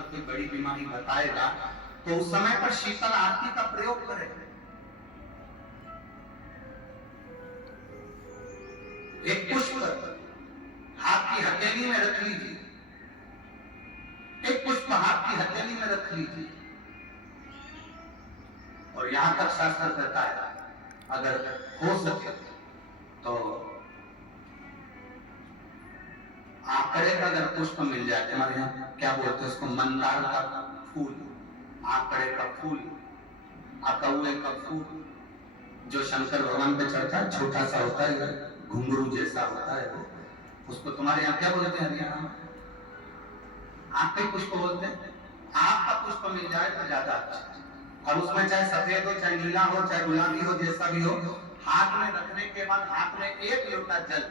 अगर कोई बड़ी बीमारी बताएगा तो उस समय पर शीतल आरती का प्रयोग करें। एक पुष्प हाथ की हथेली में रख लीजिए, एक पुष्प हाथ की हथेली में रख लीजिए, और यहां तक शास्त्र कहता है अगर हो सके तो आंकड़े का अगर पुष्प मिल जाए, हमारे यहाँ क्या बोलते हैं उसको, मंदार का फूल, आंकड़े का फूल, अकौए का फूल, जो शंकर भगवान पे चढ़ता है, छोटा सा होता है, घुंघरू जैसा होता है वो, उसको तुम्हारे यहाँ क्या बोलते हैं हरियाणा में? आंख के पुष्प बोलते हैं। आंख का पुष्प मिल जाए तो ज्यादा अच्छा, और उसमें चाहे सफेद हो, चाहे नीला हो, चाहे गुलाबी हो, जैसा भी हो, हाथ में रखने के बाद हाथ में एक लोटा जल,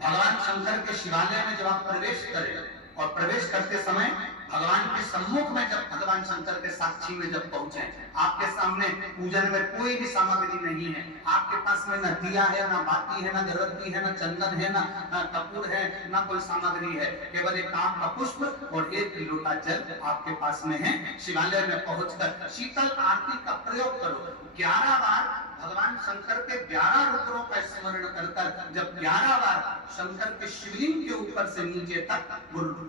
भगवान शंकर के शिवालय में जब आप प्रवेश करें, और प्रवेश करते समय भगवान के सम्मुख में जब भगवान शंकर के साक्षी में जब पहुंचे, आपके सामने पूजन में कोई भी सामग्री नहीं है, आपके पास में न दिया है, ना बाती है, ना अगरबत्ती है, ना चंदन है, ना कपूर है, ना कोई सामग्री है, केवल एक आम का पुष्प और एक लोटा जल आपके पास में है। शिवालय में पहुंचकर शीतल आरती का प्रयोग करो। 11 बार भगवान शंकर के 11 रुद्रों का स्मरण कर जब 11 बार शंकर के शिवलिंग के ऊपर से नीचे तक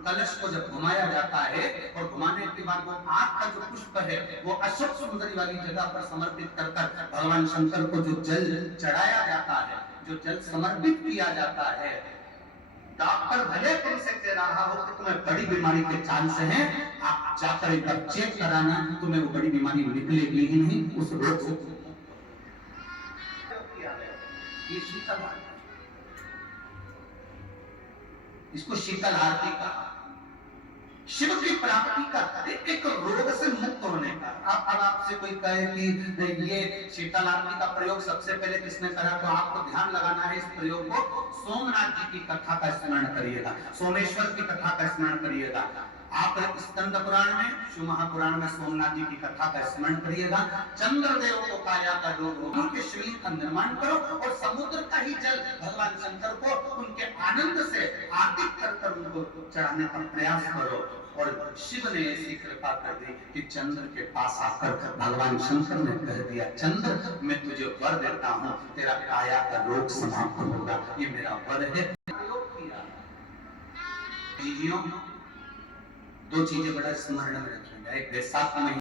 कलश को जब घुमाया जाता है, और घुमाने के बाद वो आग का जो पुष्प है वो अशोक सुंदरी वाली जगह पर समर्पित कर भगवान शंकर को जो जल चढ़ाया जाता है, जो जल समर्पित किया जाता है, डॉक्टर भले तुमसे कह रहा हो कि तुम्हें बड़ी बीमारी के चांस हैं, आप जाकर एक बार चेक कराना, तुम्हें वो बड़ी बीमारी निकलेगी ही नहीं, उस रोग से ये शीतल आरती, इसको शीतल आरती का शिव की प्राप्ति का, एक रोग से मुक्त होने का। अब आपसे कोई कहे कि ये शीतल आरती का प्रयोग सबसे पहले किसने करा, तो आपको ध्यान लगाना है इस प्रयोग को, सोमनाथ जी की कथा का स्मरण करिएगा, सोमेश्वर की कथा का स्मरण करिएगा। आप स्कंद पुराण में, शिव महापुराण में सोमनाथ जी की कथा का स्मरण करिएगा। चंद्रदेव को काया का रोग होगा, उनके शिवलिंग का निर्माण करो, और समुद्र का ही जल भगवान शंकर को उनके आनंद से आरती कर उनको चढ़ाने का प्रयास करो। और शिव ने ऐसी कृपा कर दी कि चंद्र के पास आकर भगवान शंकर ने कह दिया, चंद्र मैं तुझे वर देता हूँ, तेरा काया का रोग समाप्त होगा, ये मेरा वर है। दो चीजें बड़ा स्मरण में रखिएगा, एक वैशाख महीने